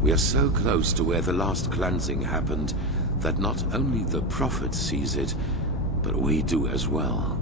We are so close to where the last cleansing happened that not only the Prophet sees it, but we do as well.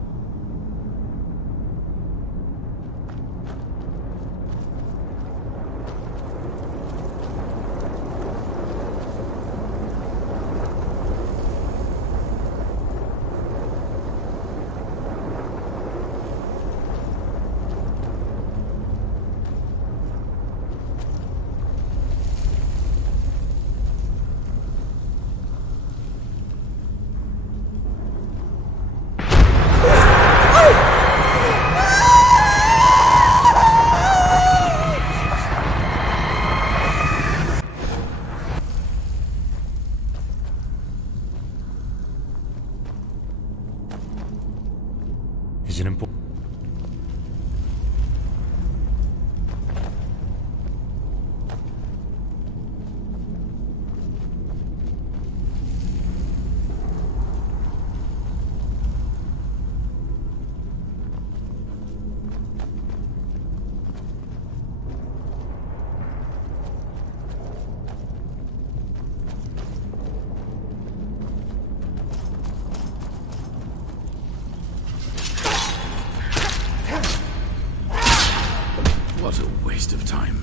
What a waste of time.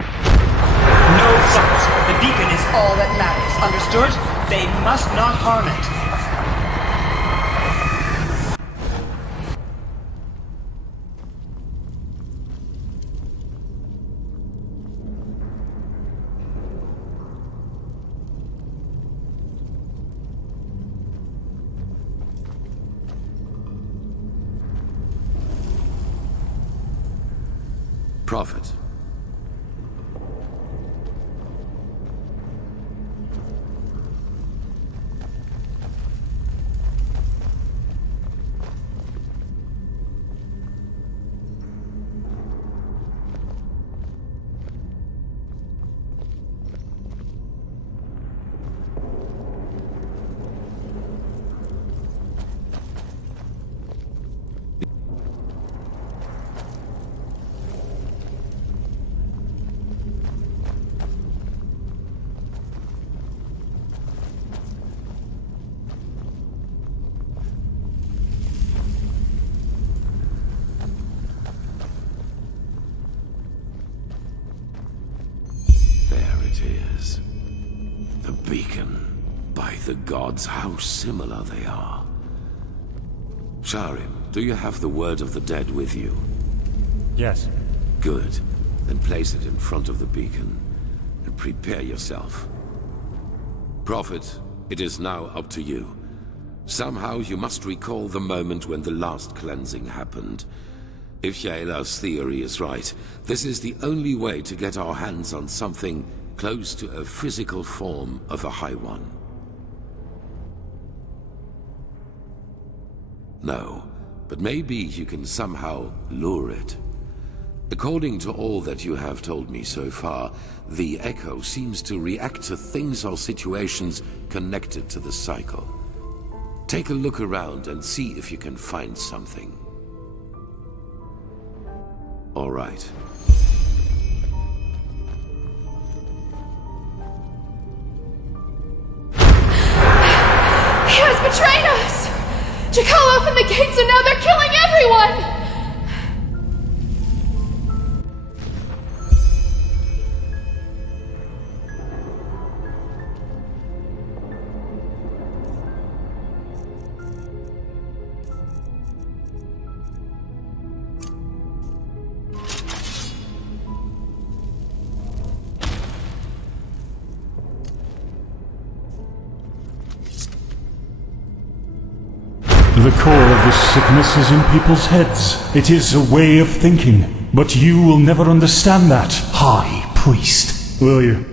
No fuss. The beacon is all that matters, understood? They must not harm it. Prophet. The gods, how similar they are. Sharim, do you have the word of the dead with you? Yes. Good. Then place it in front of the beacon, and prepare yourself. Prophet, it is now up to you. Somehow you must recall the moment when the last cleansing happened. If Shayla's theory is right, this is the only way to get our hands on something close to a physical form of a High One. No, but maybe you can somehow lure it. According to all that you have told me so far, the Echo seems to react to things or situations connected to the cycle. Take a look around and see if you can find something. All right. He has betrayed us! Jakal opened the gates and now they're killing everyone! The core of this sickness is in people's heads. It is a way of thinking. But you will never understand that, High Priest, will you?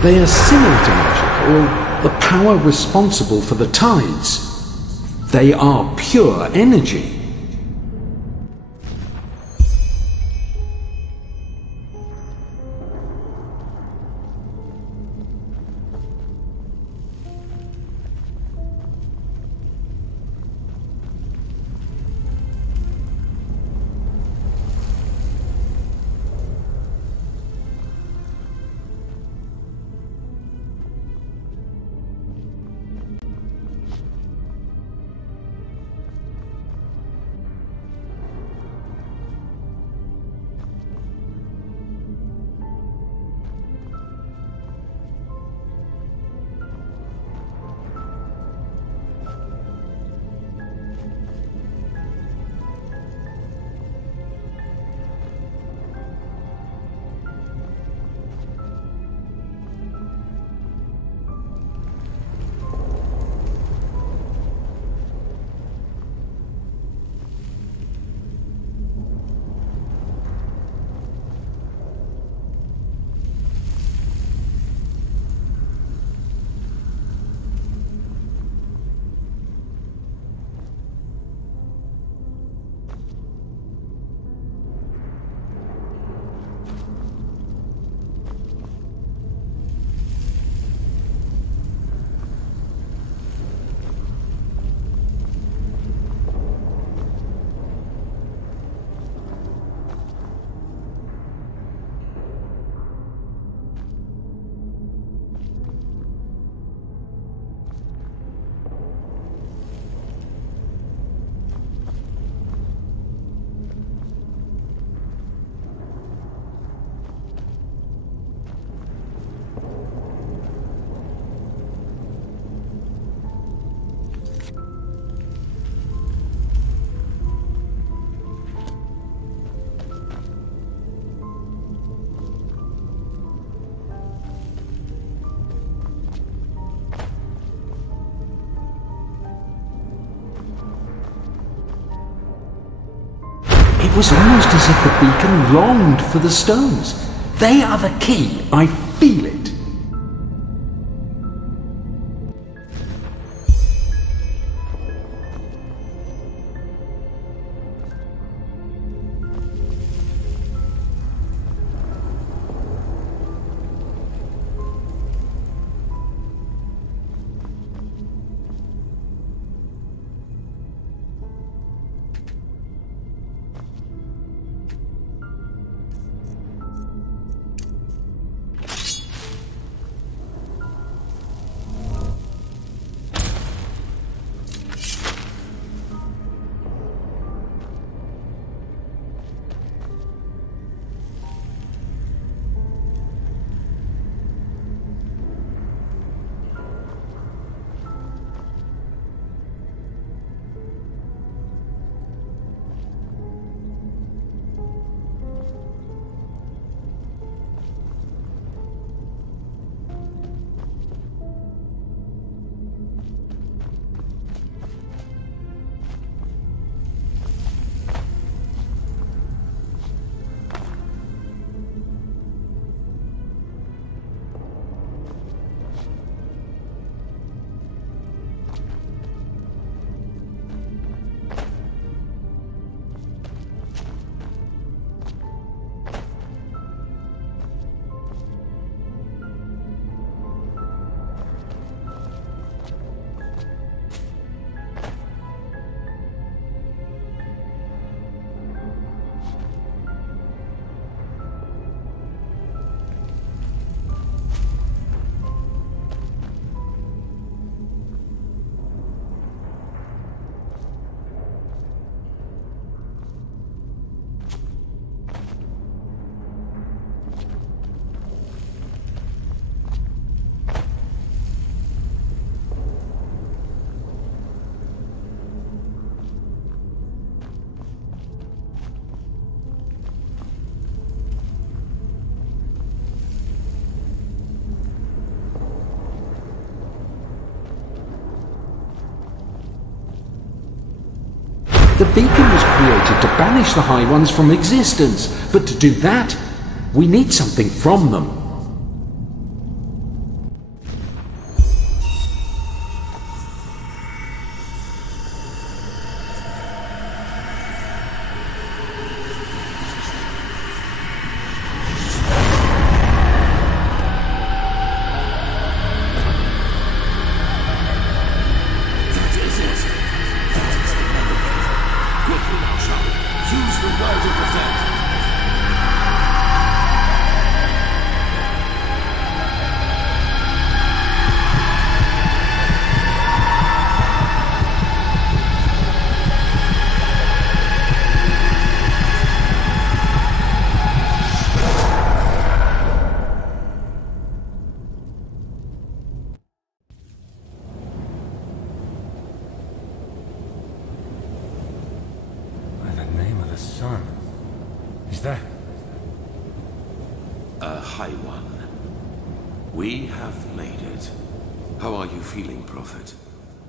They are similar to magic, or the power responsible for the tides. They are pure energy. was almost as if the beacon longed for the stones. They are the key. I feel it. The beacon was created to banish the High Ones from existence, but to do that, we need something from them.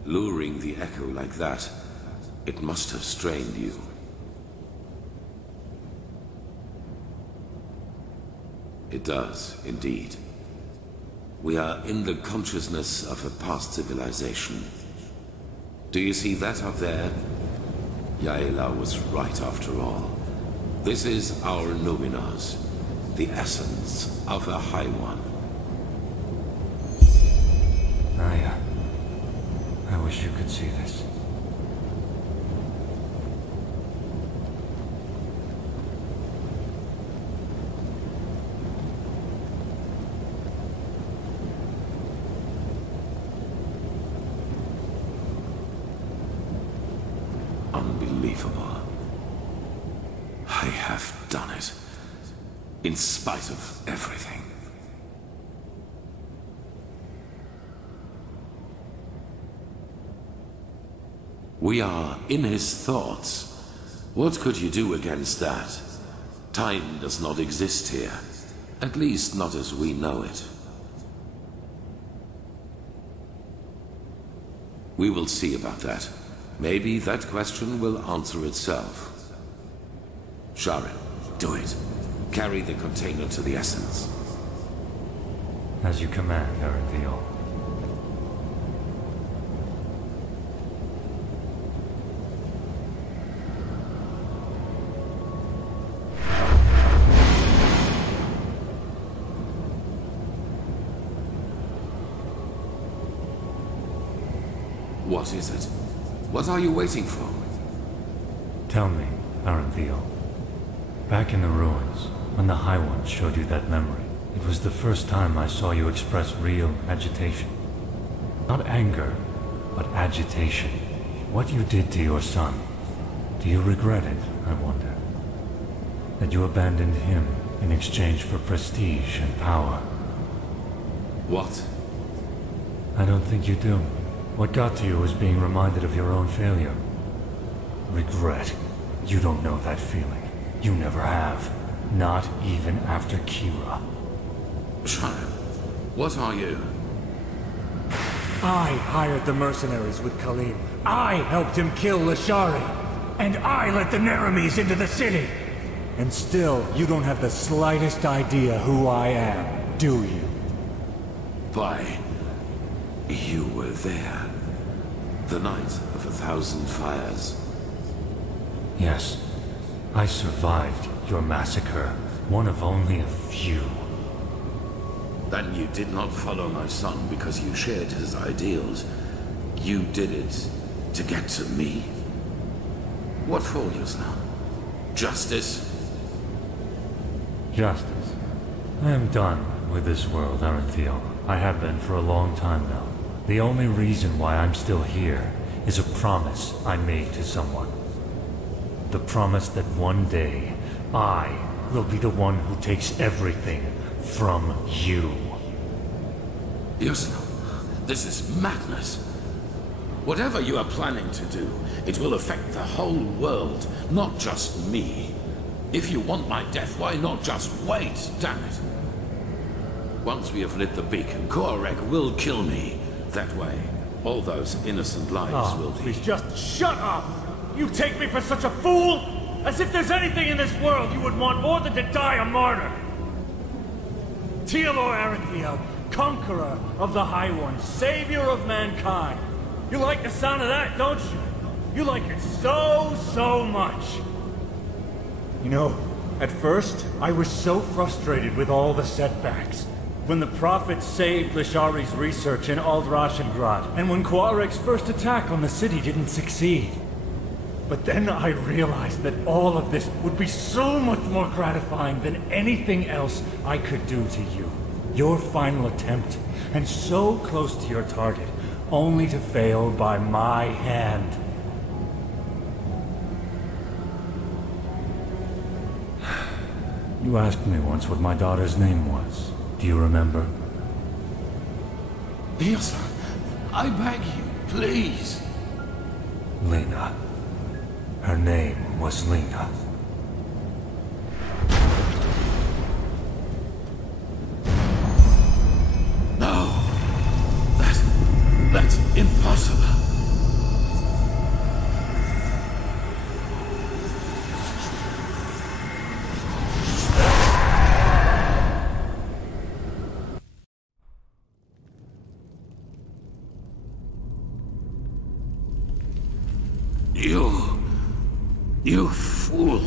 Luring the echo like that, it must have strained you. It does, indeed. We are in the consciousness of a past civilization. Do you see that up there? Yaela was right after all. This is our Numenors, the essence of a High One. I wish you could see this. Unbelievable. I have done it. In spite of everything. We are in his thoughts. What could you do against that? Time does not exist here. At least not as we know it. We will see about that. Maybe that question will answer itself. Sharon, do it. Carry the container to the essence. As you command, Erendiel. What is it? What are you waiting for? Tell me, Erendiel. Back in the ruins, when the High One showed you that memory, it was the first time I saw you express real agitation. Not anger, but agitation. What you did to your son, do you regret it, I wonder? That you abandoned him in exchange for prestige and power. What? I don't think you do. What got to you was being reminded of your own failure. Regret. You don't know that feeling. You never have. Not even after Kira. Sharon, what are you? I hired the mercenaries with Khalid. I helped him kill Lashari. And I let the Neramis into the city. And still, you don't have the slightest idea who I am, do you? You were there. The night of 1,000 fires. Yes. I survived your massacre. One of only a few. Then you did not follow my son because you shared his ideals. You did it to get to me. What for just now? Justice? Justice. I am done with this world, Erendiel. I have been for a long time now. The only reason why I'm still here is a promise I made to someone. The promise that one day, I will be the one who takes everything from you. Yusna, this is madness. Whatever you are planning to do, it will affect the whole world, not just me. If you want my death, why not just wait, damn it? Once we have lit the beacon, Korek will kill me. That way, all those innocent lives will be... Please just shut up! You take me for such a fool? As if there's anything in this world you would want more than to die a martyr! Teodor Erendiel, conqueror of the High One, savior of mankind. You like the sound of that, don't you? You like it so much. You know, at first, I was so frustrated with all the setbacks. When the Prophet saved Lashari's research in Aldrashengrad, and when Quarek's first attack on the city didn't succeed. But then I realized that all of this would be so much more gratifying than anything else I could do to you. Your final attempt, and so close to your target, only to fail by my hand. You asked me once what my daughter's name was. Do you remember? Yusna, I beg you, please. Lena. Her name was Lena. No. That's impossible. You fool!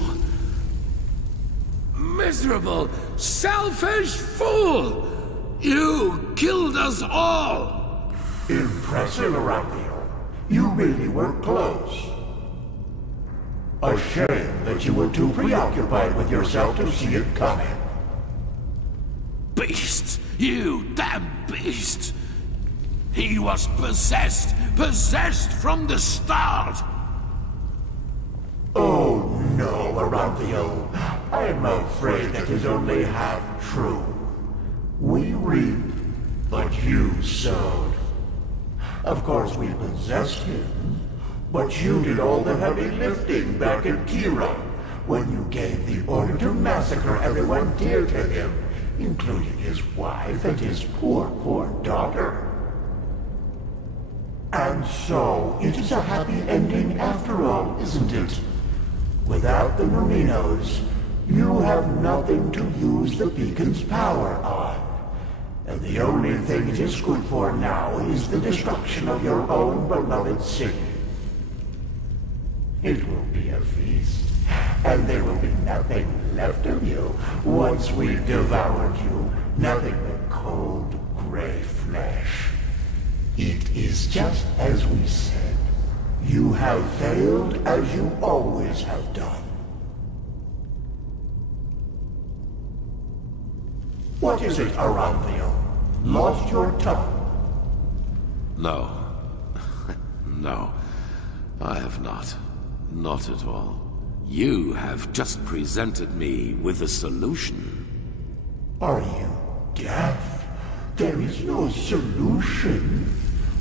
Miserable, selfish fool! You killed us all! Impressive, Erendiel. You really were close. A shame that you were too preoccupied with yourself to see it coming. Beast! You damn beast! He was possessed from the start! Oh no, Erendiel. I'm afraid that is only half true. We reap, but you sowed. Of course we possessed him, but you did all the heavy lifting back in Kira, when you gave the order to massacre everyone dear to him, including his wife and his poor daughter. And so, it is a happy ending after all, isn't it? Without the Merinos, You have nothing to use the beacon's power on. And the only thing it is good for now is the destruction of your own beloved city. It will be a feast, and there will be nothing left of you once we've devoured you. Nothing but cold, gray flesh. It is just as we said. You have failed as you always have done. What is it, Aranthio? Lost your tongue? No. No, I have not. Not at all. You have just presented me with a solution. Are you deaf? There is no solution.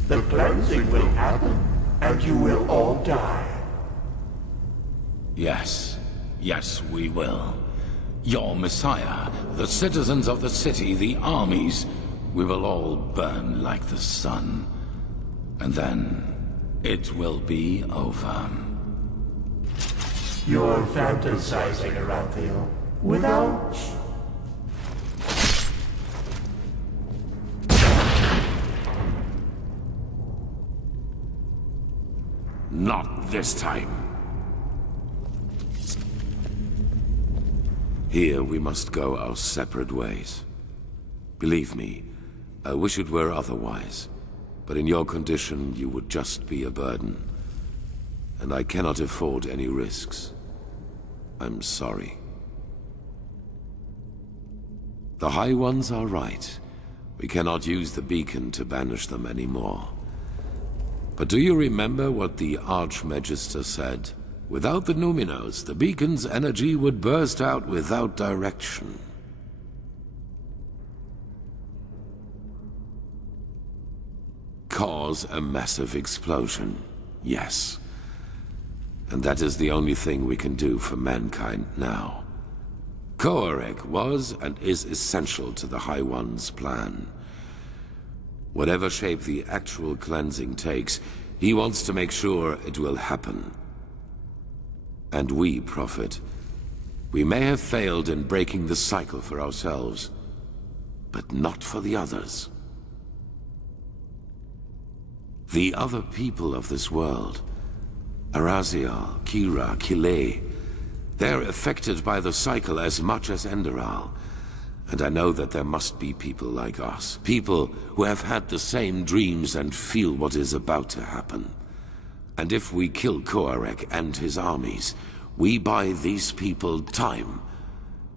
The cleansing will happen, and you will all die. Yes. Yes, we will. Your Messiah, the citizens of the city, the armies, we will all burn like the sun. And then, it will be over. You're fantasizing, Aranthio. Without... Not this time. Here we must go our separate ways. Believe me, I wish it were otherwise. But in your condition, you would just be a burden. And I cannot afford any risks. I'm sorry. The High Ones are right. We cannot use the beacon to banish them anymore. But do you remember what the Archmagister said? Without the Numinos, the beacon's energy would burst out without direction. Cause a massive explosion, yes. And that is the only thing we can do for mankind now. Koarek was and is essential to the High One's plan. Whatever shape the actual cleansing takes, he wants to make sure it will happen. And we, Prophet, we may have failed in breaking the cycle for ourselves, but not for the others. The other people of this world, Arazial, Kira, Kile, they're affected by the cycle as much as Enderal. And I know that there must be people like us. People who have had the same dreams and feel what is about to happen. And if we kill Koarek and his armies, we buy these people time.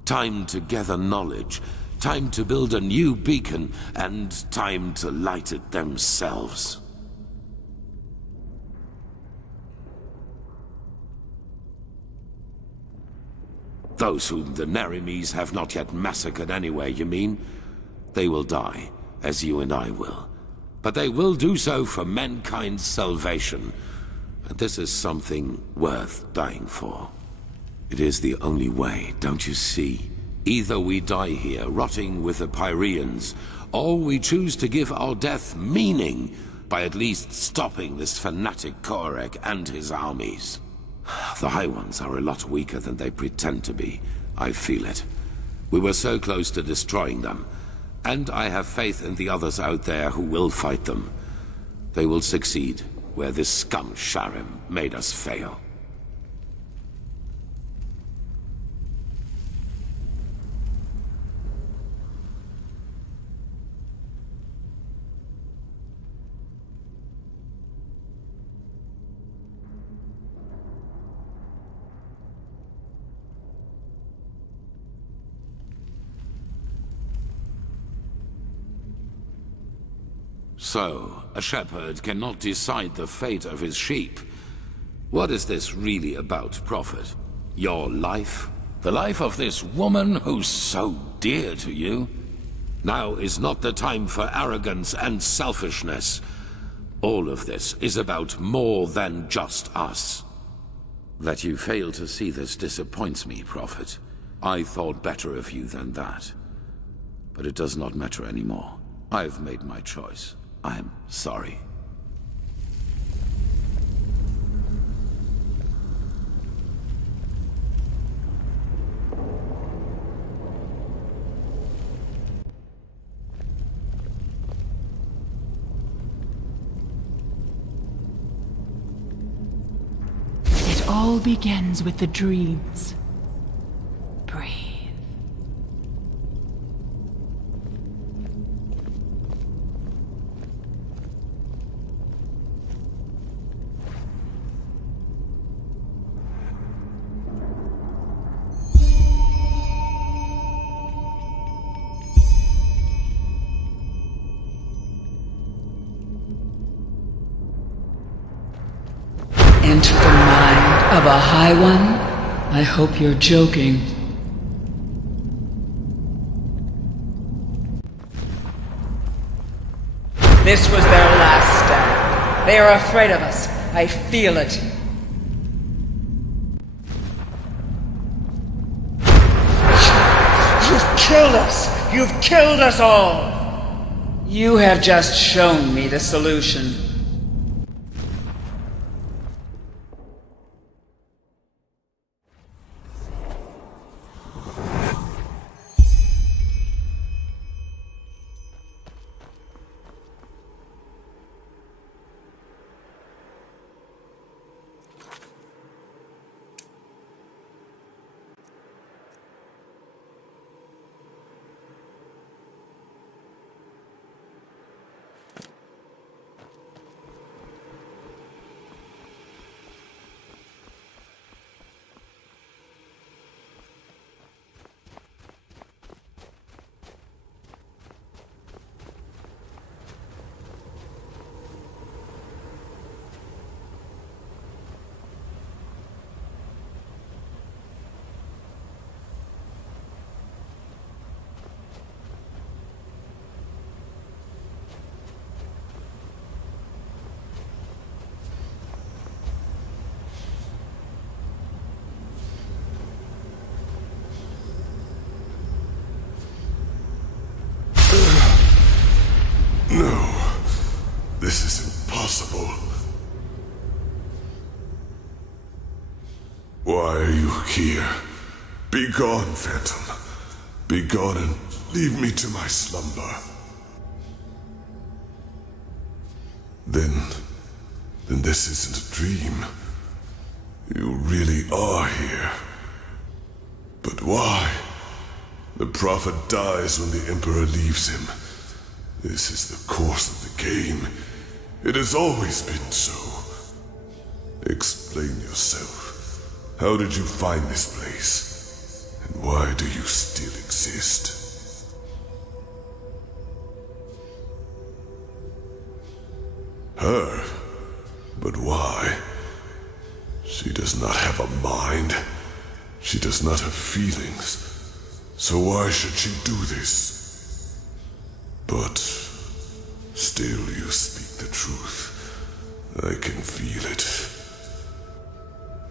Time to gather knowledge. Time to build a new beacon. And time to light it themselves. Those whom the Nerimes have not yet massacred anyway, you mean? They will die, as you and I will. But they will do so for mankind's salvation. And this is something worth dying for. It is the only way, don't you see? Either we die here, rotting with the Pyreans, or we choose to give our death meaning by at least stopping this fanatic Koarek and his armies. The High Ones are a lot weaker than they pretend to be. I feel it. We were so close to destroying them. And I have faith in the others out there who will fight them. They will succeed where this scum Sharim made us fail. So, a shepherd cannot decide the fate of his sheep. What is this really about, Prophet? Your life? The life of this woman who's so dear to you? Now is not the time for arrogance and selfishness. All of this is about more than just us. That you fail to see this disappoints me, Prophet. I thought better of you than that. But it does not matter anymore. I've made my choice. I'm sorry. all begins with the dreams. Breathe. Enter the mind of a High One? I hope you're joking. This was their last stand. They are afraid of us. I feel it. You've killed us! You've killed us all! You have just shown me the solution. No, this is impossible. Why are you here? Be gone, Phantom. Be gone and leave me to my slumber. Then this isn't a dream. You really are here. But why? The Prophet dies when the Emperor leaves him. This is the course of the game. It has always been so. Explain yourself. How did you find this place? And why do you still exist? Her? But why? She does not have a mind. She does not have feelings. So why should she do this? But still you speak the truth. I can feel it.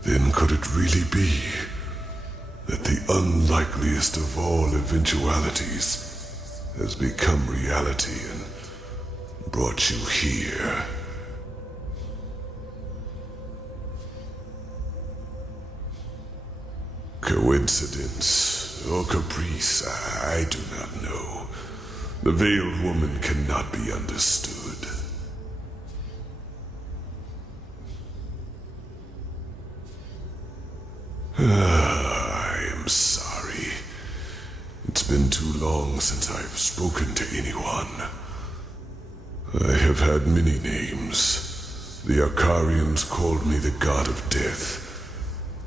Then could it really be that the unlikeliest of all eventualities has become reality and brought you here? Coincidence or caprice, I do not know. The veiled woman cannot be understood. I am sorry. It's been too long since I've spoken to anyone. I have had many names. The Akarians called me the God of Death.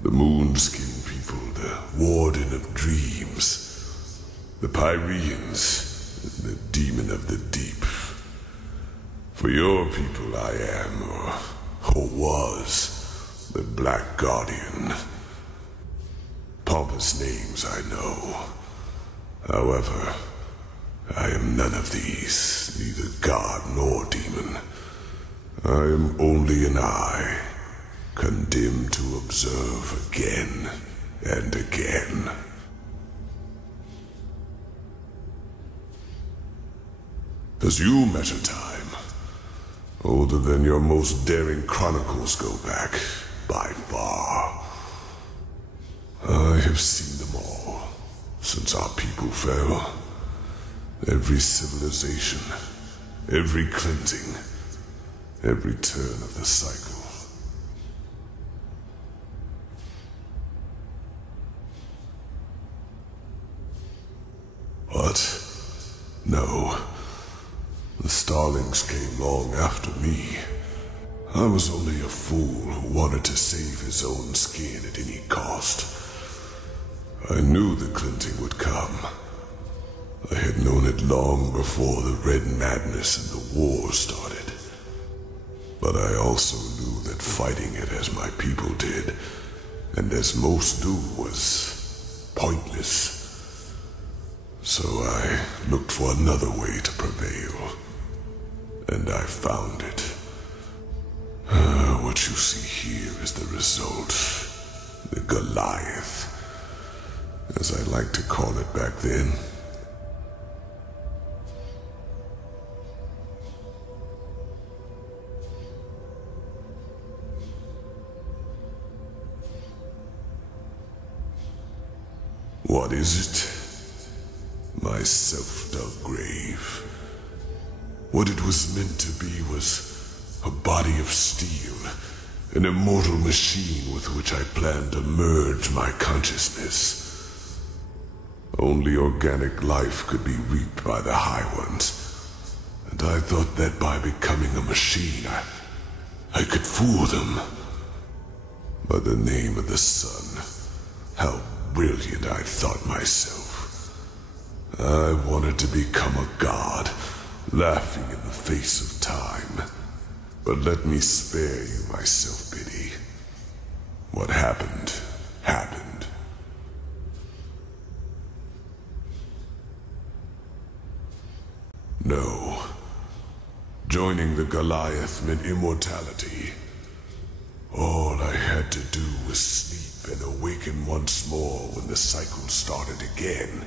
The Moonskin people, the Warden of Dreams. The Pyreans, the Demon of the Deep. For your people I am, or was, the Black Guardian. Pompous names, I know. However, I am none of these, neither god nor demon. I am only an eye, condemned to observe again and again. As you measure time, older than your most daring chronicles go back, by far. I have seen them all, since our people fell. Every civilization, every cleansing, every turn of the cycle. Starlings came long after me. I was only a fool who wanted to save his own skin at any cost. I knew the cleansing would come. I had known it long before the Red Madness and the war started. But I also knew that fighting it as my people did, and as most do, was pointless. So I looked for another way to prevail. And I found it. What you see here is the result. The Goliath, as I liked to call it back then. What is it? My self-dug grave. What it was meant to be was a body of steel, an immortal machine with which I planned to merge my consciousness. Only organic life could be reaped by the High Ones, and I thought that by becoming a machine, I could fool them. By the name of the sun, how brilliant I thought myself. I wanted to become a god, laughing in the face of time. But let me spare you my self-pity. What happened, happened. No. Joining the Goliath meant immortality. All I had to do was sleep and awaken once more when the cycle started again,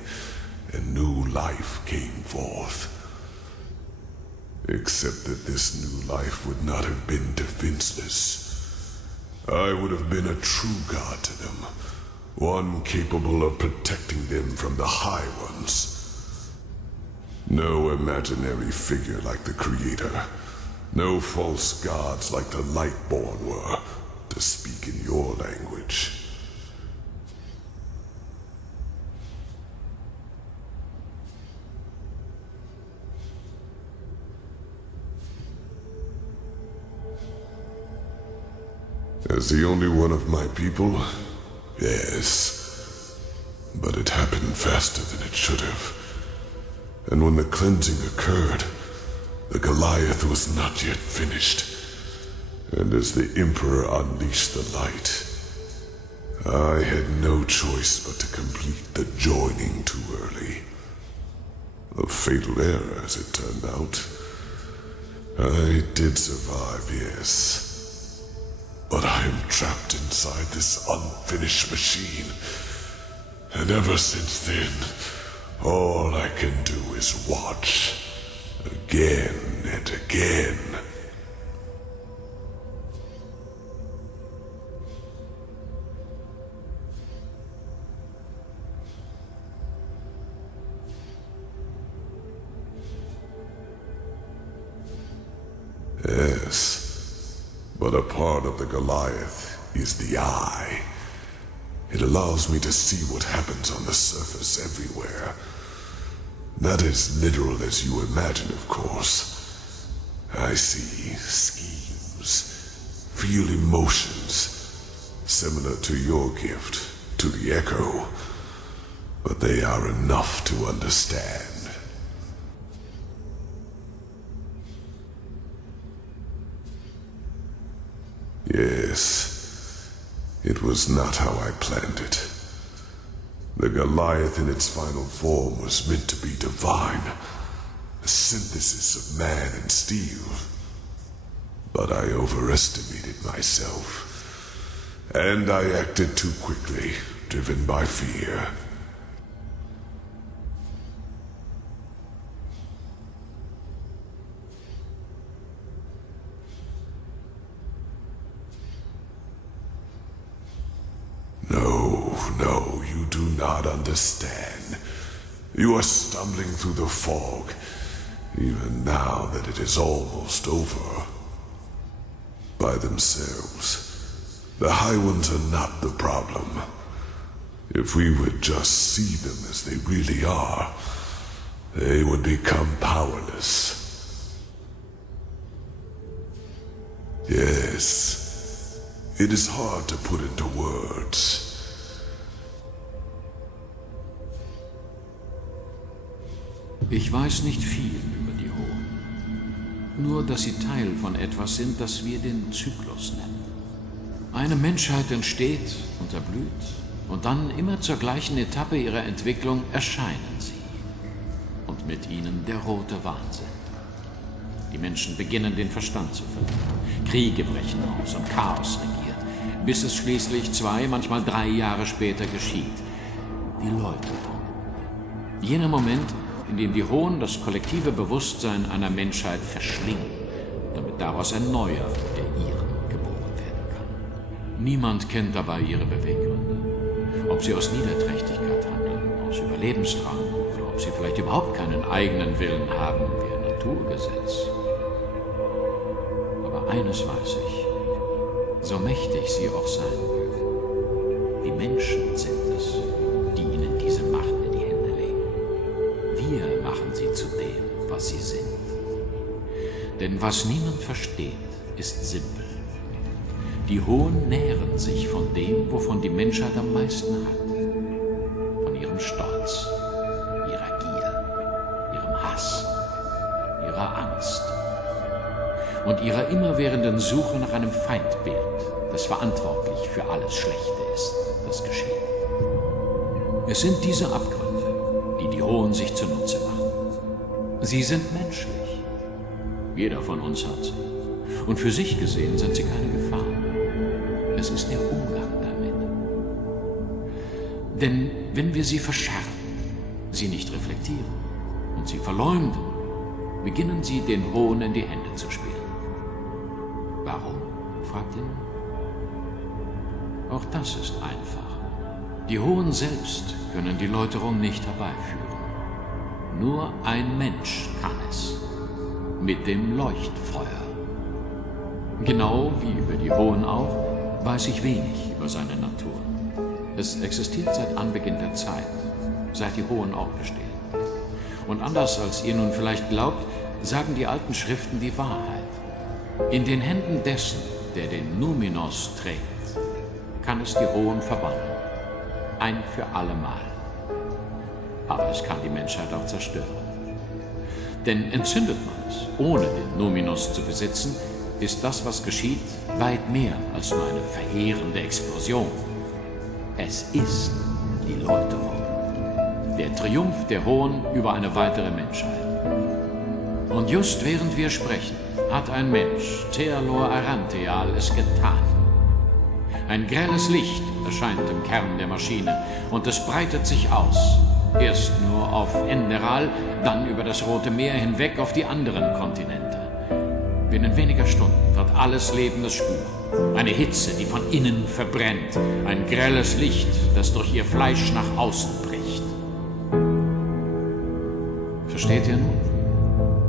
and new life came forth. Except that this new life would not have been defenseless. I would have been a true god to them, one capable of protecting them from the High Ones. No imaginary figure like the Creator, no false gods like the Lightborn were, to speak in your language. As the only one of my people, yes. But it happened faster than it should have. And when the cleansing occurred, the Goliath was not yet finished. And as the Emperor unleashed the light, I had no choice but to complete the joining too early. A fatal error, as it turned out. I did survive, yes. But I am trapped inside this unfinished machine. And ever since then, all I can do is watch. Again and again. Yes. But a part of the Goliath is the eye. It allows me to see what happens on the surface everywhere. Not as literal as you imagine, of course. I see schemes, feel emotions, similar to your gift, to the Echo. But they are enough to understand. Yes, it was not how I planned it. The Goliath in its final form was meant to be divine, a synthesis of man and steel. But I overestimated myself, and I acted too quickly, driven by fear. No, you do not understand. You are stumbling through the fog, even now that it is almost over. By themselves, the High Ones are not the problem. If we would just see them as they really are, they would become powerless. Yes. It is hard to put into words. Ich weiß nicht viel über die Hohen. Nur, dass sie Teil von etwas sind, das wir den Zyklus nennen. Eine Menschheit entsteht und erblüht, und dann immer zur gleichen Etappe ihrer Entwicklung erscheinen sie. Und mit ihnen der rote Wahnsinn. Die Menschen beginnen den Verstand zu verlieren. Kriege brechen aus und Chaos regiert, bis es schließlich 2, manchmal 3 Jahre später geschieht. Die Läuterung. Jener Moment, in dem die Hohen das kollektive Bewusstsein einer Menschheit verschlingen, damit daraus ein neuer, der ihren, geboren werden kann. Niemand kennt dabei ihre Beweggründe. Ob sie aus Niederträchtigkeit handeln, aus Überlebensdrang, oder ob sie vielleicht überhaupt keinen eigenen Willen haben, wie ein Naturgesetz. Aber eines weiß ich, so mächtig sie auch sein mögen, die Menschen sind es, die ihnen diese Macht in die Hände legen. Wir machen sie zu dem, was sie sind. Denn was niemand versteht, ist simpel. Die Hohen nähren sich von dem, wovon die Menschheit am meisten hat. Von ihrem Stolz, ihrer Gier, ihrem Hass, ihrer Angst und ihrer immerwährenden Suche nach einem Feindbild, das verantwortlich für alles Schlechte ist, das geschieht. Es sind diese Abgründe, die die Hohen sich zunutze machen. Sie sind menschlich. Jeder von uns hat sie. Und für sich gesehen sind sie keine Gefahr. Es ist der Umgang damit. Denn wenn wir sie verschärfen, sie nicht reflektieren und sie verleumden, beginnen sie den Hohen in die Hände zu spielen. Warum? Fragt ihr. Auch das ist einfach. Die Hohen selbst können die Läuterung nicht herbeiführen. Nur ein Mensch kann es. Mit dem Leuchtfeuer. Genau wie über die Hohen auch, weiß ich wenig über seine Natur. Es existiert seit Anbeginn der Zeit, seit die Hohen auch bestehen. Und anders als ihr nun vielleicht glaubt, sagen die alten Schriften die Wahrheit. In den Händen dessen, der den Numinos trägt, kann es die Hohen verbannen. Ein für alle Mal. Aber es kann die Menschheit auch zerstören. Denn entzündet man es, ohne den Numinos zu besitzen, ist das, was geschieht, weit mehr als nur eine verheerende Explosion. Es ist die Läuterung. Der Triumph der Hohen über eine weitere Menschheit. Und just während wir sprechen, hat ein Mensch, Thealor Arantheal, es getan. Ein grelles Licht erscheint im Kern der Maschine und es breitet sich aus. Erst nur auf Enderal, dann über das Rote Meer hinweg auf die anderen Kontinente. Binnen weniger Stunden wird alles Leben es spüren. Eine Hitze, die von innen verbrennt. Ein grelles Licht, das durch ihr Fleisch nach außen bricht. Versteht ihr nun?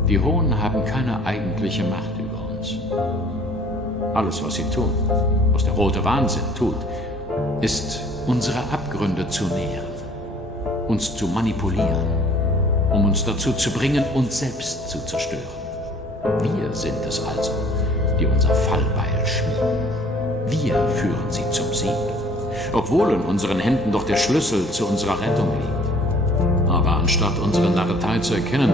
Die Hohen haben keine eigentliche Macht über uns. Alles, was sie tun, was der rote Wahnsinn tut, ist, unsere Abgründe zu nähren, uns zu manipulieren, um uns dazu zu bringen, uns selbst zu zerstören. Wir sind es also, die unser Fallbeil schmieden. Wir führen sie zum Sieg, obwohl in unseren Händen doch der Schlüssel zu unserer Rettung liegt. Aber anstatt unsere Narretei zu erkennen,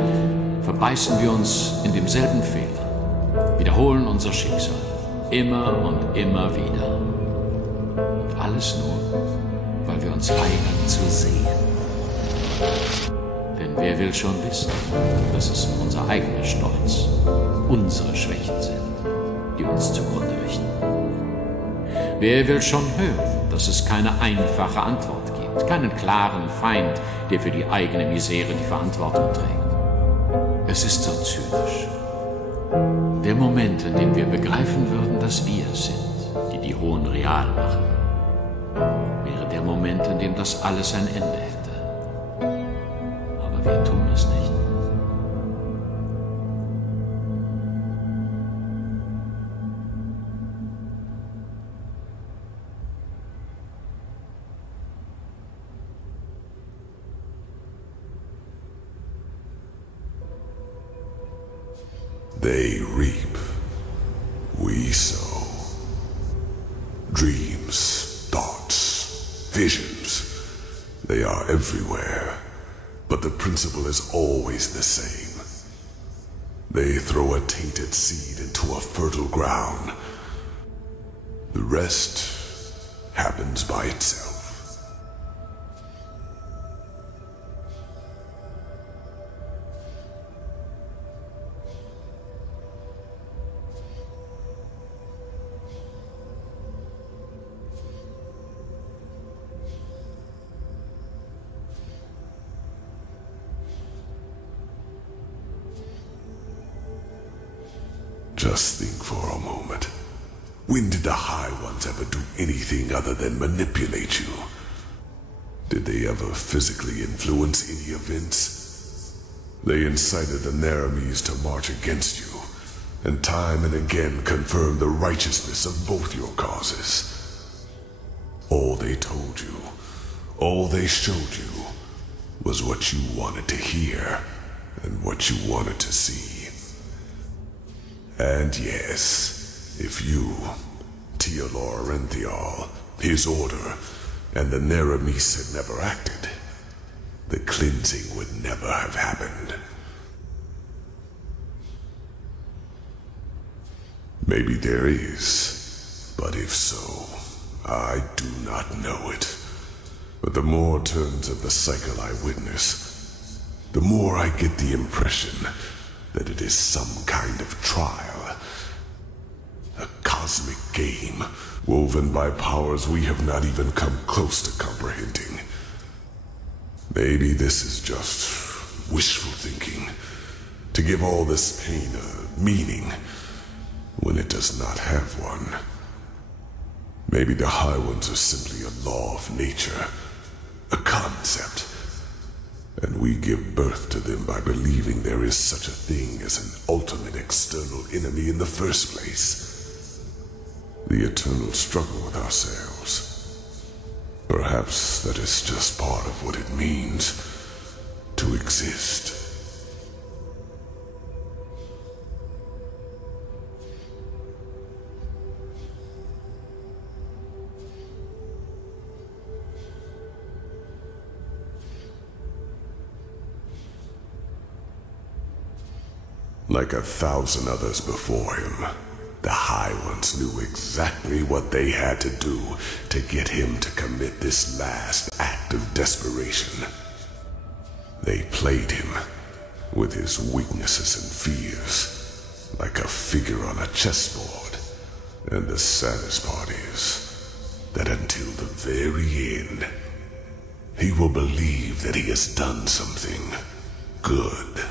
verbeißen wir uns in demselben Fehler, wiederholen unser Schicksal, immer und immer wieder. Und alles nur, weil wir uns weigern zu sehen. Denn wer will schon wissen, dass es unser eigener Stolz, unsere Schwächen sind, die uns zugrunde richten? Wer will schon hören, dass es keine einfache Antwort gibt, keinen klaren Feind, der für die eigene Misere die Verantwortung trägt? Es ist so zynisch. Der Moment, in dem wir begreifen würden, dass wir es sind, die die Hohen real machen, wäre der Moment, in dem das alles ein Ende hätte. Aber wir tun es nicht. They reap, we Maybe so. Dreams, thoughts, visions, they are everywhere, but the principle is always the same. They throw a tainted seed into a fertile ground. The rest happens by itself. Just think for a moment. When did the High Ones ever do anything other than manipulate you? Did they ever physically influence any events? They incited the Naramis to march against you, and time and again confirmed the righteousness of both your causes. All they told you, all they showed you, was what you wanted to hear, and what you wanted to see. And yes, if you, Enderal, his order, and the Naramis had never acted, the cleansing would never have happened. Maybe there is, but if so, I do not know it. But the more turns of the cycle I witness, the more I get the impression that it is some kind of trial. A cosmic game, woven by powers we have not even come close to comprehending. Maybe this is just wishful thinking, to give all this pain a meaning, when it does not have one. Maybe the High Ones are simply a law of nature, a concept, and we give birth to them by believing there is such a thing as an ultimate external enemy in the first place. The eternal struggle with ourselves. Perhaps that is just part of what it means to exist. Like 1,000 others before him, the High Ones knew exactly what they had to do to get him to commit this last act of desperation. They played him with his weaknesses and fears, like a figure on a chessboard. And the saddest part is that until the very end, he will believe that he has done something good.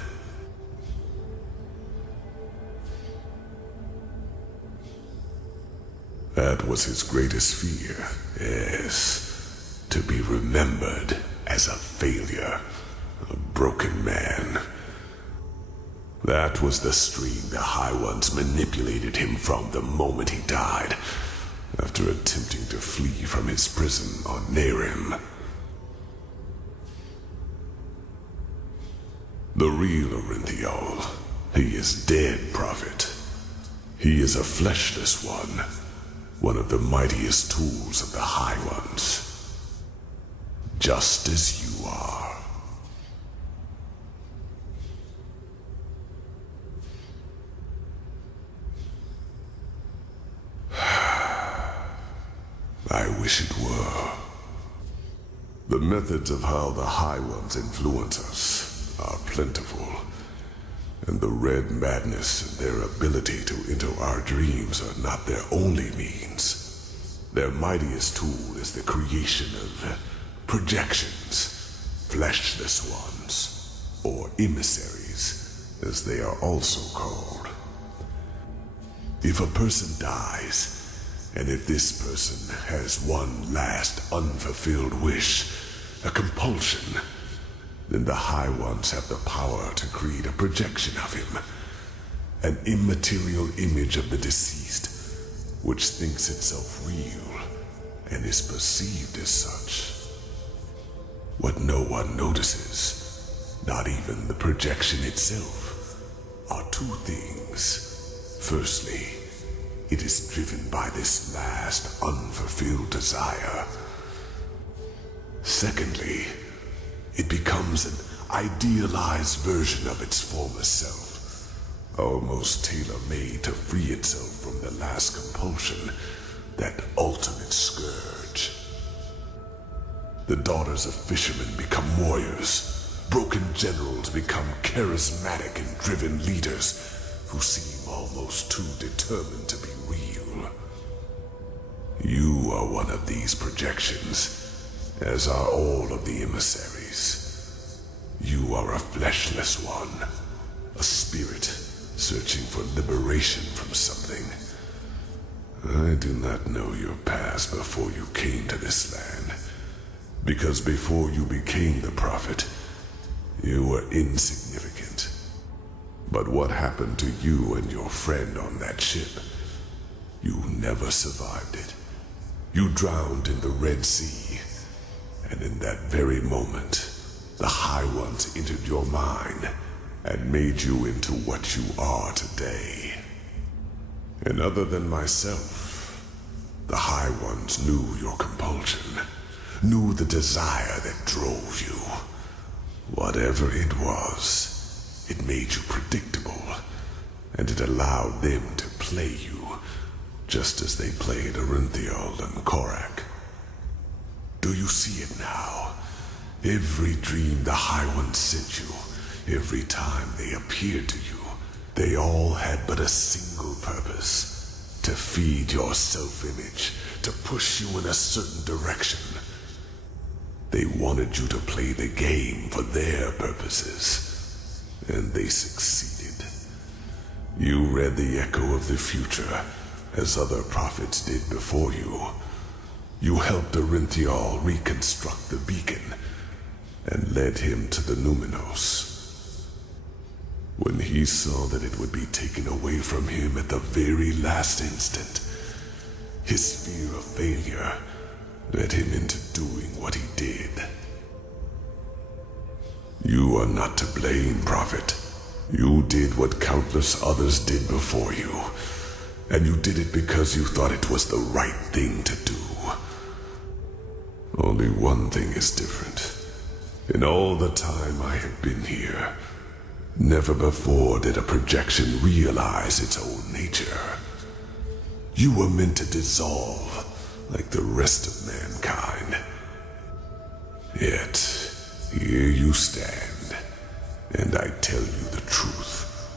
That was his greatest fear, yes. To be remembered as a failure, a broken man. That was the stream the High Ones manipulated him from the moment he died, after attempting to flee from his prison on Nerim. The real Enderal, he is dead, Prophet. He is a fleshless one of the mightiest tools of the High Ones, just as you are. I wish it were. The methods of how the High Ones influence us are plentiful, and the red madness and their ability to enter our dreams are not their only means. Their mightiest tool is the creation of projections, fleshless ones, or emissaries, as they are also called. If a person dies, and if this person has one last unfulfilled wish, a compulsion, then the High Ones have the power to create a projection of him, an immaterial image of the deceased, which thinks itself real and is perceived as such. What no one notices, not even the projection itself, are two things. Firstly, it is driven by this last unfulfilled desire. Secondly, it becomes an idealized version of its former self, almost tailor-made to free itself from the last compulsion, that ultimate scourge. The daughters of fishermen become warriors. Broken generals become charismatic and driven leaders who seem almost too determined to be real. You are one of these projections, as are all of the emissaries. You are a fleshless one, a spirit searching for liberation from something. I do not know your past before you came to this land, because before you became the prophet, you were insignificant. But what happened to you and your friend on that ship? You never survived it. You drowned in the Red Sea, and in that very moment, the High Ones entered your mind and made you into what you are today. And other than myself, the High Ones knew your compulsion, knew the desire that drove you. Whatever it was, it made you predictable, and it allowed them to play you, just as they played Arinthiel and Korak. Do you see it now? Every dream the High Ones sent you, every time they appeared to you, they all had but a single purpose: to feed your self-image, to push you in a certain direction. They wanted you to play the game for their purposes, and they succeeded. You read the echo of the future, as other prophets did before you. You helped Arinthiel reconstruct the beacon, and led him to the Numinos. When he saw that it would be taken away from him at the very last instant, his fear of failure led him into doing what he did. You are not to blame, Prophet. You did what countless others did before you, and you did it because you thought it was the right thing to do. Only one thing is different. In all the time I have been here, never before did a projection realize its own nature. You were meant to dissolve like the rest of mankind. Yet, here you stand, and I tell you the truth.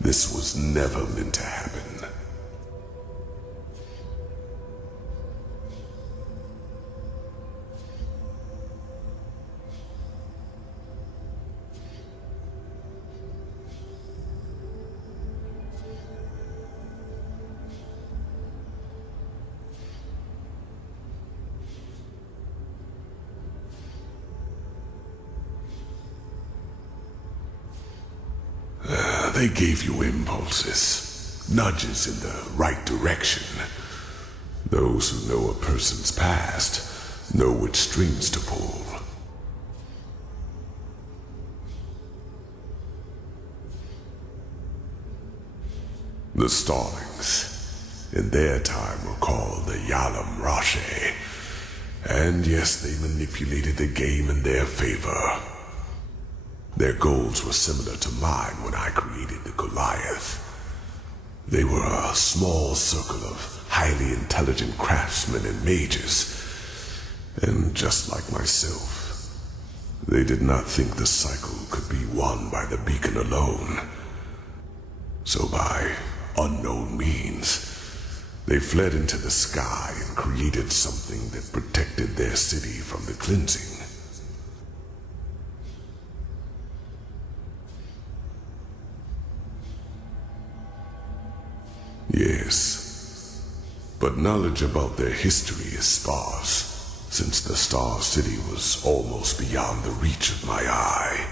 This was never meant to happen. They gave you impulses, nudges in the right direction. Those who know a person's past know which strings to pull. The Starlings, in their time, were called the Yalam Rashe, and yes, they manipulated the game in their favor. Their goals were similar to mine when I created the Goliath. They were a small circle of highly intelligent craftsmen and mages, and just like myself, they did not think the cycle could be won by the beacon alone. So by unknown means, they fled into the sky and created something that protected their city from the cleansing. Yes, but knowledge about their history is sparse, since the Star City was almost beyond the reach of my eye.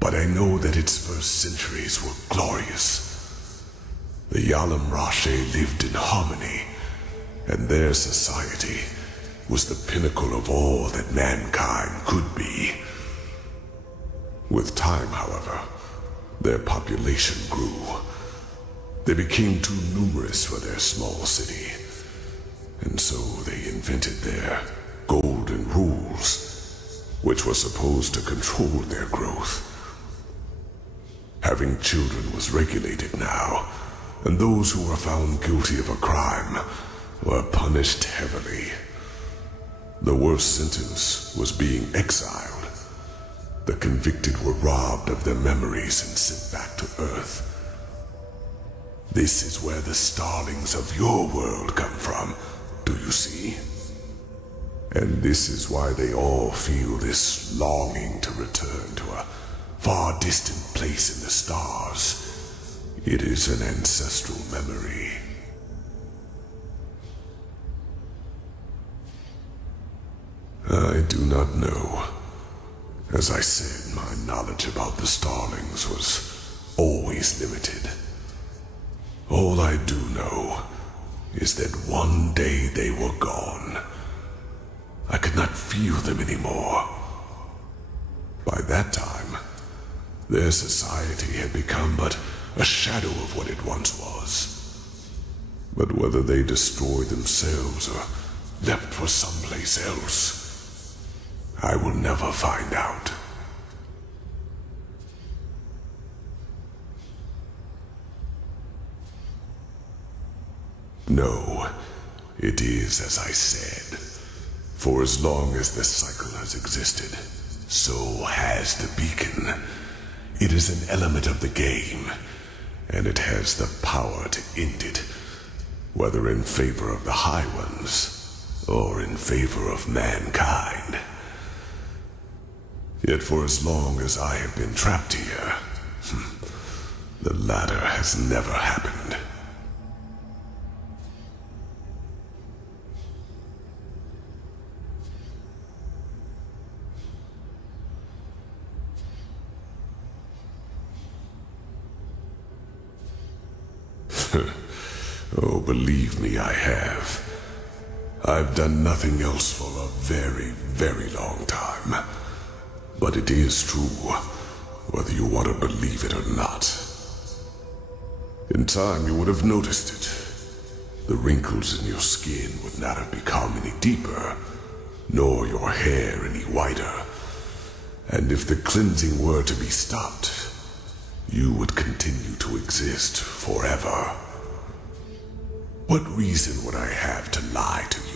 But I know that its first centuries were glorious. The Yalam Rashe lived in harmony, and their society was the pinnacle of all that mankind could be. With time, however, their population grew. They became too numerous for their small city, and so they invented their golden rules, which were supposed to control their growth. Having children was regulated now, and those who were found guilty of a crime were punished heavily. The worst sentence was being exiled. The convicted were robbed of their memories and sent back to Earth. This is where the starlings of your world come from, do you see? And this is why they all feel this longing to return to a far distant place in the stars. It is an ancestral memory. I do not know. As I said, my knowledge about the starlings was always limited. All I do know is that one day they were gone. I could not feel them anymore. By that time, their society had become but a shadow of what it once was. But whether they destroyed themselves or left for someplace else, I will never find out. No, it is as I said. For as long as this cycle has existed, so has the beacon. It is an element of the game, and it has the power to end it, whether in favor of the High Ones or in favor of mankind. Yet for as long as I have been trapped here, the latter has never happened. Oh, believe me, I have. I've done nothing else for a very, very long time. But it is true, whether you want to believe it or not. In time, you would have noticed it. The wrinkles in your skin would not have become any deeper, nor your hair any whiter. And if the cleansing were to be stopped, you would continue to exist forever. What reason would I have to lie to you?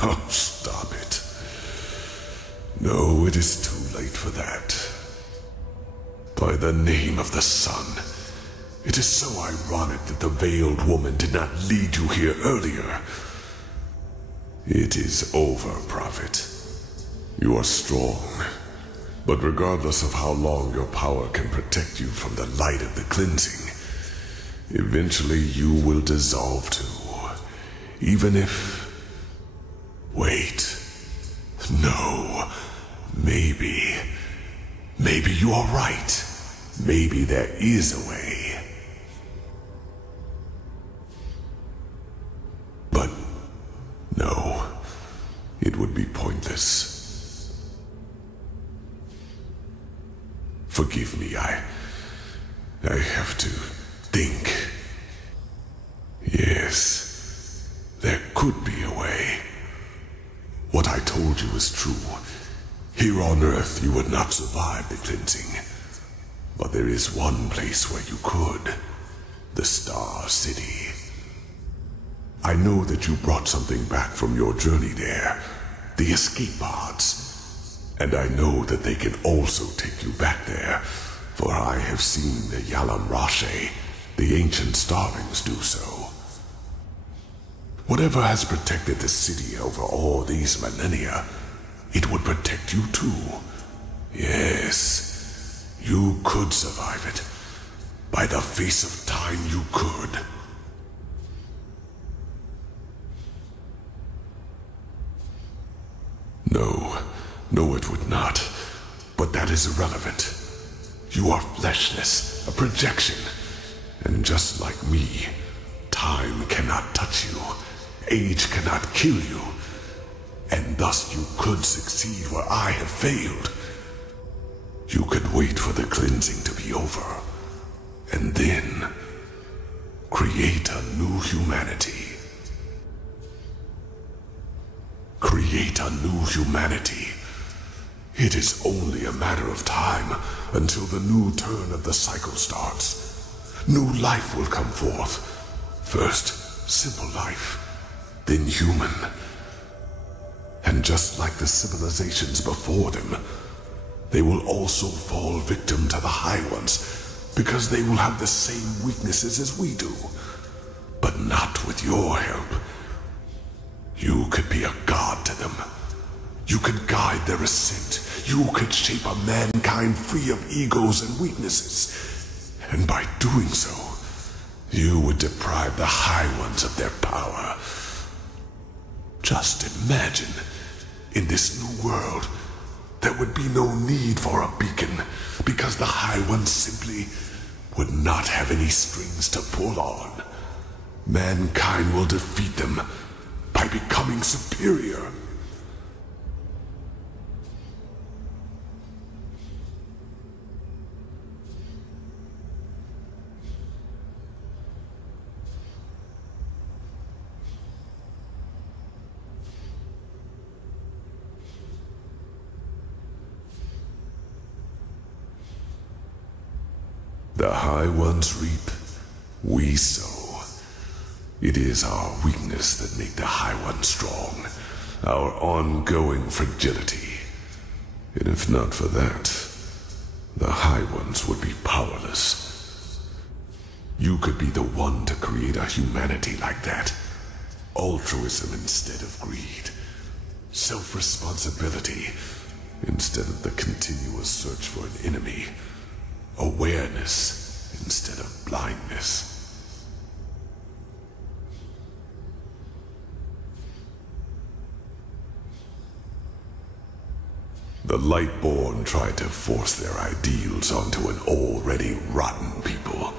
Oh, stop it. No, it is too late for that. By the name of the sun, it is so ironic that the veiled woman did not lead you here earlier. It is over, Prophet. You are strong, but regardless of how long your power can protect you from the light of the cleansing, eventually you will dissolve too, even if... Wait. No. Maybe you are right. Maybe there is a way. But no, it would be pointless. Forgive me, I have to think. Yes, there could be a way. What I told you is true. Here on Earth, you would not survive the cleansing. But there is one place where you could. The Star City. I know that you brought something back from your journey there. The escape pods. And I know that they can also take you back there. For I have seen the Yalam Rashe, the ancient starlings, do so. Whatever has protected the city over all these millennia, it would protect you too. Yes, you could survive it. By the face of time, you could. No, it would not. But that is irrelevant. You are fleshless, a projection. And just like me, time cannot touch you. Age cannot kill you. and thus you could succeed where I have failed. You could wait for the cleansing to be over, and then create a new humanity. Create a new humanity. It is only a matter of time until the new turn of the cycle starts. New life will come forth. First, simple life, then human. And just like the civilizations before them, they will also fall victim to the High Ones, because they will have the same weaknesses as we do. But not with your help. You could be a god to them. You could guide their ascent. You could shape a mankind free of egos and weaknesses. And by doing so, you would deprive the High Ones of their power. Just imagine, in this new world, there would be no need for a beacon, because the High Ones simply would not have any strings to pull on. Mankind will defeat them by becoming superior. The High Ones reap, we sow. It is our weakness that make the High Ones strong, our ongoing fragility. And if not for that, the High Ones would be powerless. You could be the one to create a humanity like that. Altruism instead of greed. Self-responsibility instead of the continuous search for an enemy. Awareness instead of blindness. The Lightborn tried to force their ideals onto an already rotten people,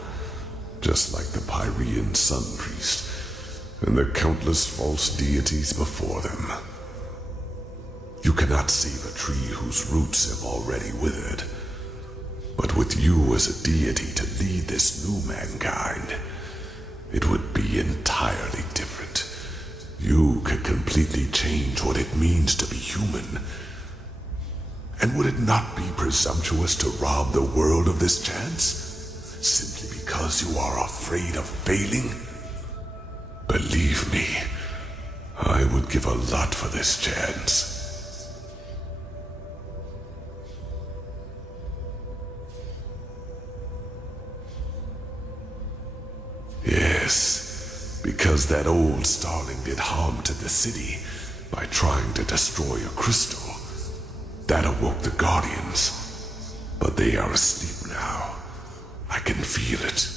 just like the Pyrean Sun Priest and the countless false deities before them. You cannot save a tree whose roots have already withered. But with you as a deity to lead this new mankind, it would be entirely different. You could completely change what it means to be human. And would it not be presumptuous to rob the world of this chance, simply because you are afraid of failing? Believe me, I would give a lot for this chance. Yes, because that old starling did harm to the city by trying to destroy a crystal. That awoke the Guardians, but they are asleep now. I can feel it.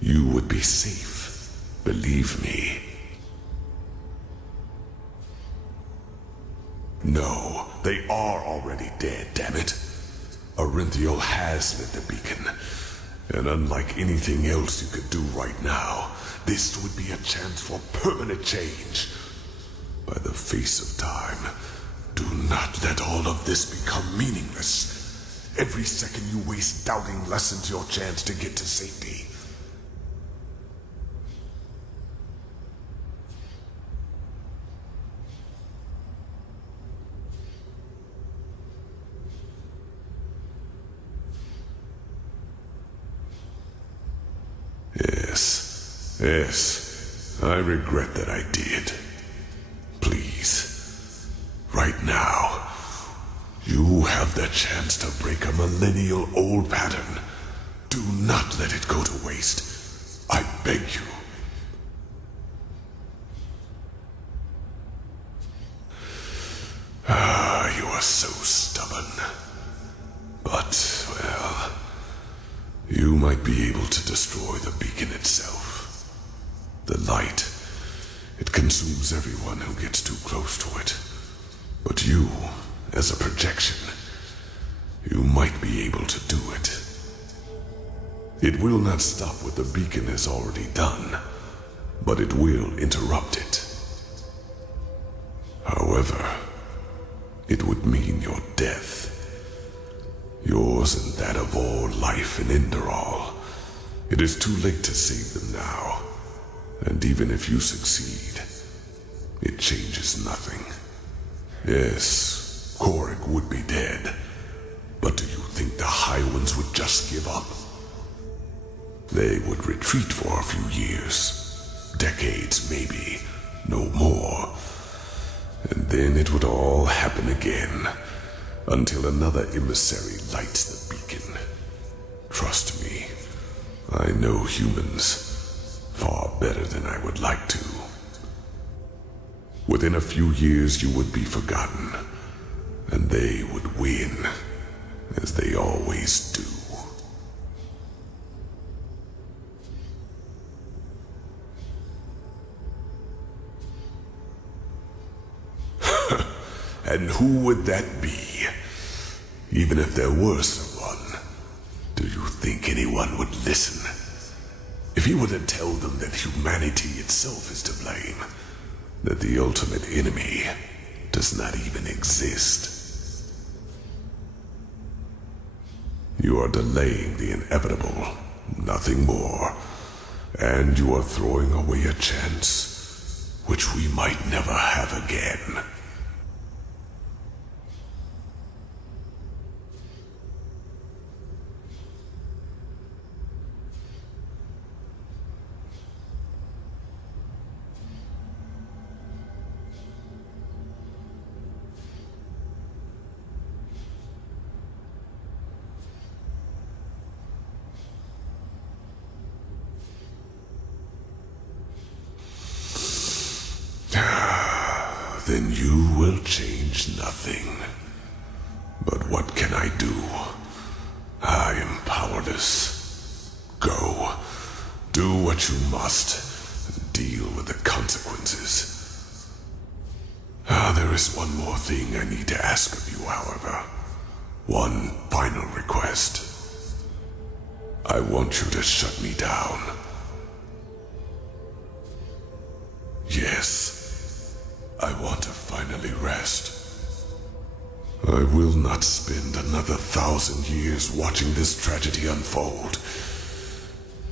You would be safe, believe me. No, they are already dead, damn it. Orinthiel has lit the beacon. And unlike anything else you could do right now, this would be a chance for permanent change. By the face of time, do not let all of this become meaningless. Every second you waste doubting lessens your chance to get to safety. Yes, I regret that I did. Please, right now, you have the chance to break a millennial-old pattern. Do not let it go to waste. I beg you. You are so stubborn. But, well, you might be able to destroy the beacon itself. The light, it consumes everyone who gets too close to it. But you, as a projection, you might be able to do it. It will not stop what the beacon has already done, but it will interrupt it. However, However, it would mean your death. Yours and that of all life in Enderal. It is too late to save them now. And even if you succeed, it changes nothing. Yes, Korik would be dead. But do you think the High Ones would just give up? They would retreat for a few years. Decades, maybe. No more. And then it would all happen again. Until another emissary lights the beacon. Trust me, I know humans far better than I would like to. Within a few years you would be forgotten, and they would win, as they always do. And who would that be? Even if there were someone, do you think anyone would listen? If you were to tell them that humanity itself is to blame, that the ultimate enemy does not even exist. You are delaying the inevitable, nothing more. And you are throwing away a chance which we might never have again. Then you will change nothing. But what can I do? I am powerless. Go. Do what you must. And deal with the consequences. There is one more thing I need to ask of you, however. One final request. I want you to shut me down. Yes. I want to finally rest. I will not spend another 1,000 years watching this tragedy unfold.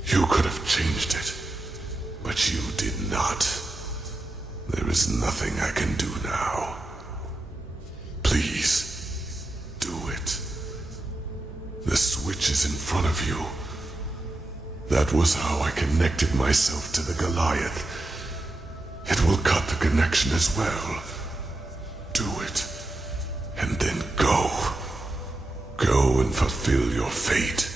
You could have changed it, but you did not. There is nothing I can do now. Please, do it. The switch is in front of you. That was how I connected myself to the Goliath. It will cut the connection as well. Do it, and then go. Go and fulfill your fate.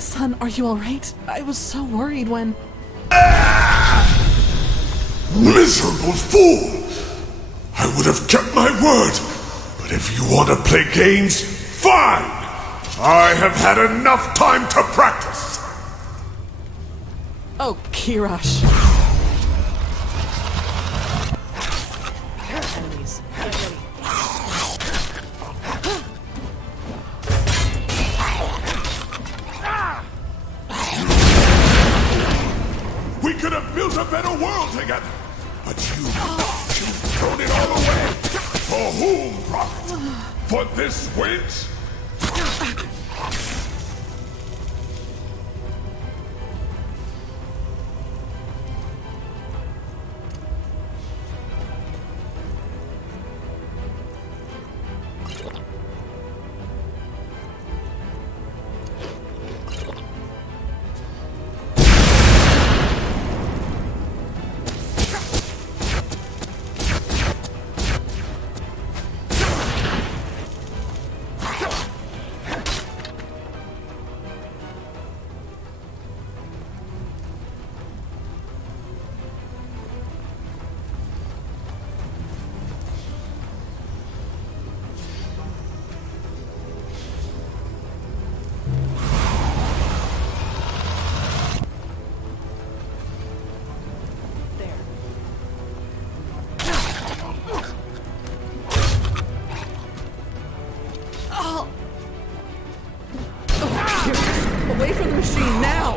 Son, are you alright? I was so worried when... Miserable fool! I would have kept my word, but if you want to play games, fine! I have had enough time to practice! Oh, Kirash. Enemies. Get ready. a better world together. But you've thrown it all away. For whom, Prophet? For this wench? Away from the machine, now!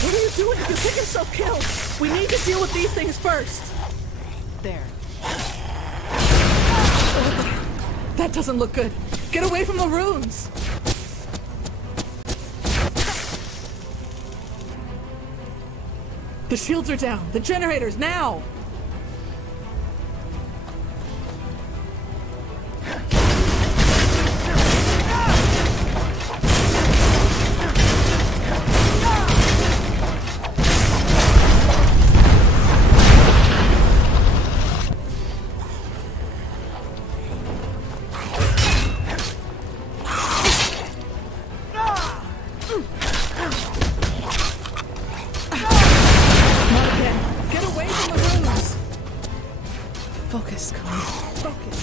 What are you doing? You'll get yourself killed! We need to deal with these things first! There. That doesn't look good. Get away from the runes! The shields are down. The generators, now! Focus, Connie. Focus.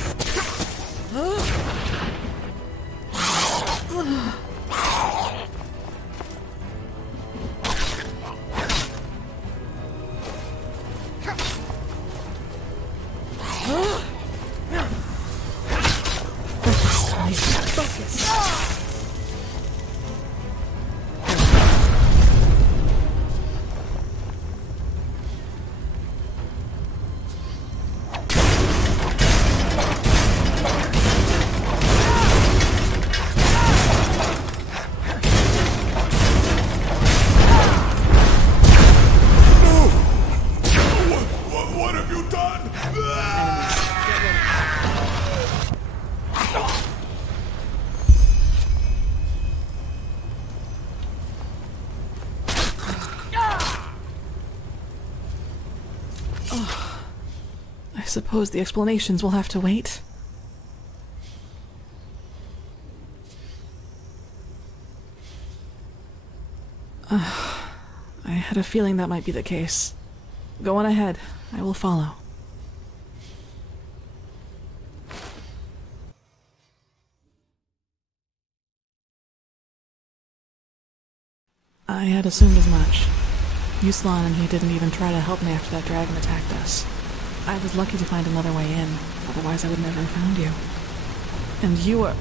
Focus, Connie. Focus. I suppose the explanations will have to wait. I had a feeling that might be the case. Go on ahead. I will follow. I had assumed as much. Yuslan and he didn't even try to help me after that dragon attacked us. I was lucky to find another way in, otherwise I would never have found you. And you were...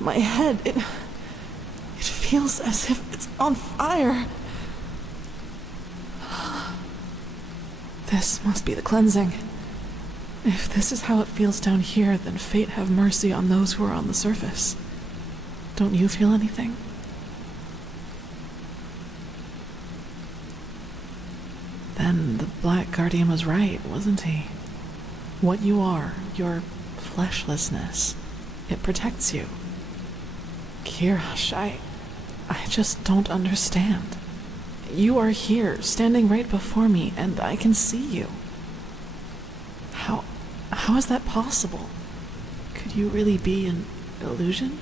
My head, it feels as if it's on fire. This must be the cleansing. If this is how it feels down here, then fate have mercy on those who are on the surface. Don't you feel anything? Then the Black Guardian was right, wasn't he? What you are, your fleshlessness, it protects you. Kirash, I just don't understand. You are here, standing right before me, and I can see you. How is that possible? Could you really be an illusion?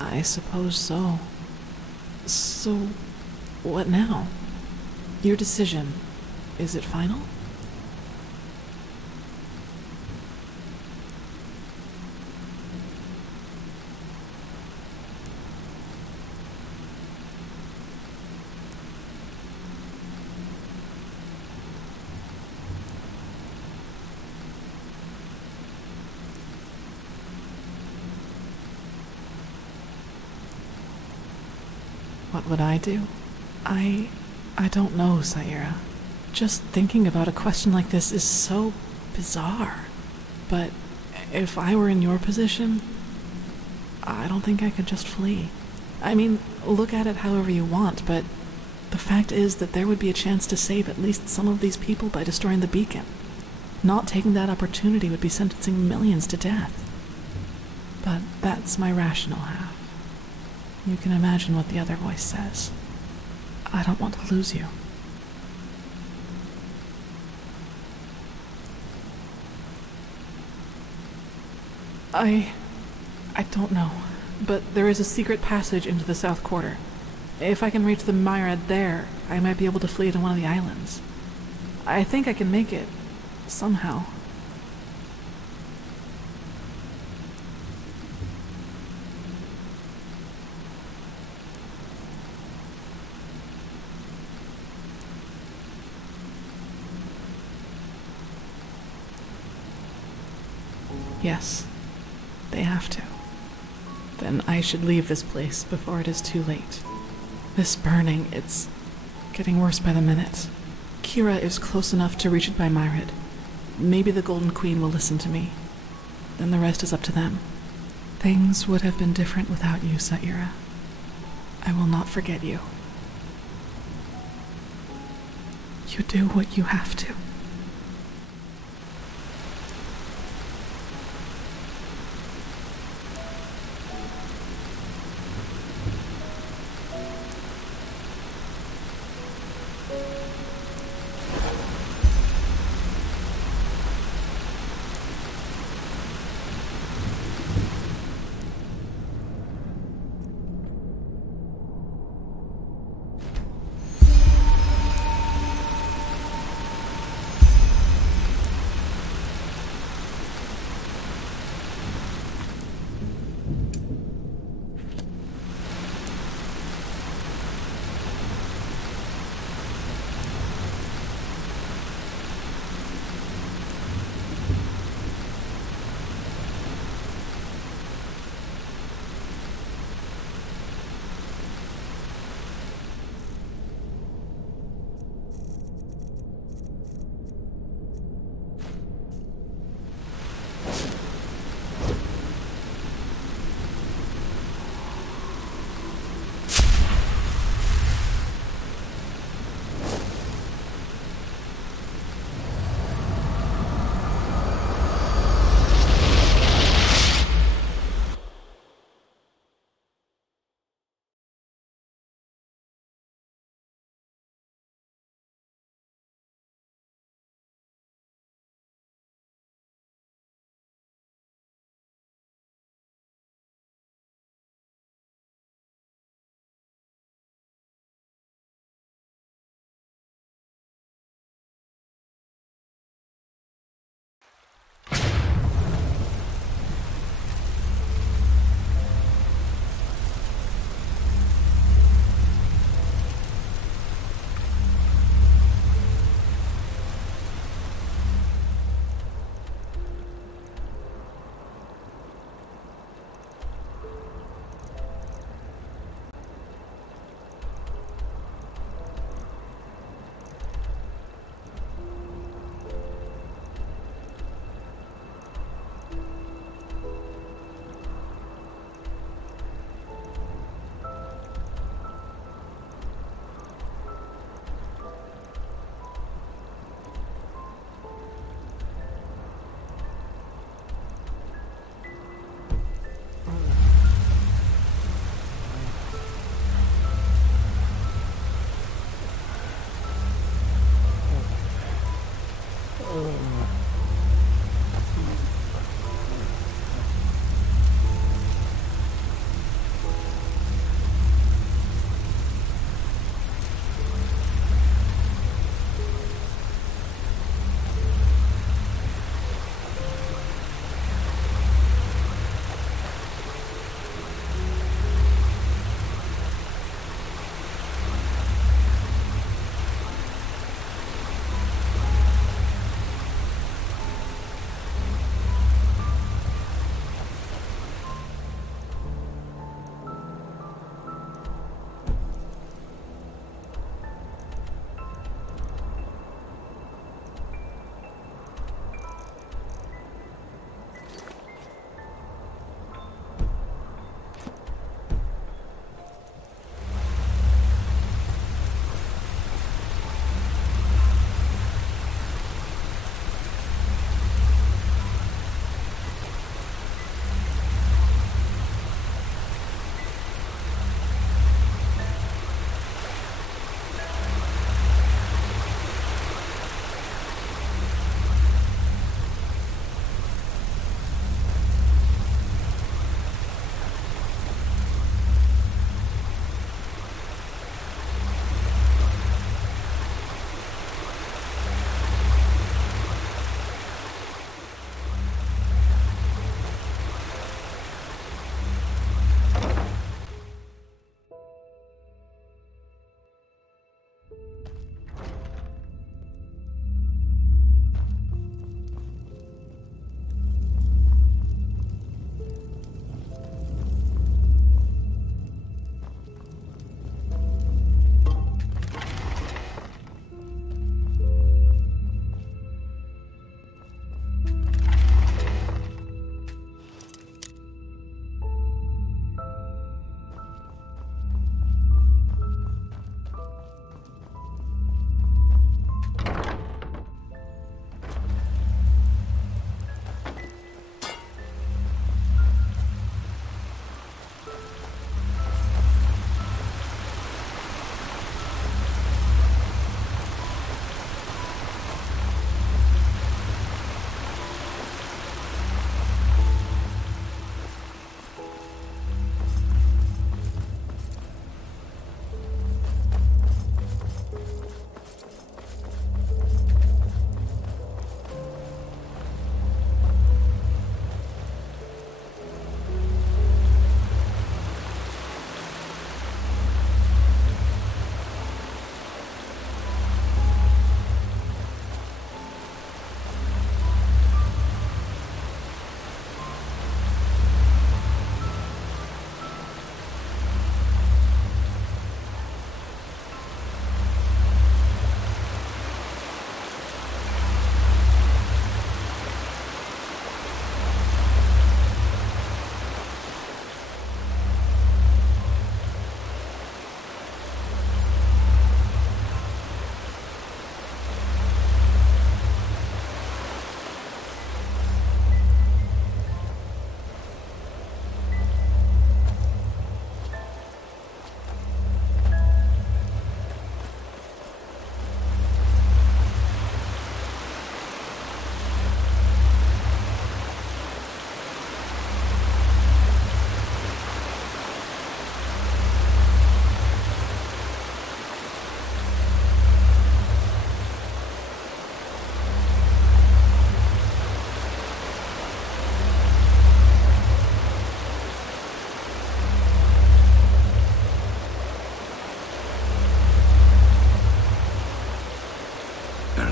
I suppose so. So, what now? Your decision. Is it final? What would I do? I don't know, Saira. Just thinking about a question like this is so bizarre. But if I were in your position, I don't think I could just flee. I mean, look at it however you want, but the fact is that there would be a chance to save at least some of these people by destroying the beacon. Not taking that opportunity would be sentencing millions to death. But that's my rational half. You can imagine what the other voice says. I don't want to lose you. I don't know, but there is a secret passage into the South Quarter. If I can reach the Myriad there, I might be able to flee to one of the islands. I think I can make it, somehow. Yes, they have to. Then I should leave this place before it is too late. This burning, it's getting worse by the minute. Kira is close enough to reach it by Myriad. Maybe the Golden Queen will listen to me. Then the rest is up to them. Things would have been different without you, Saira. I will not forget you. You do what you have to.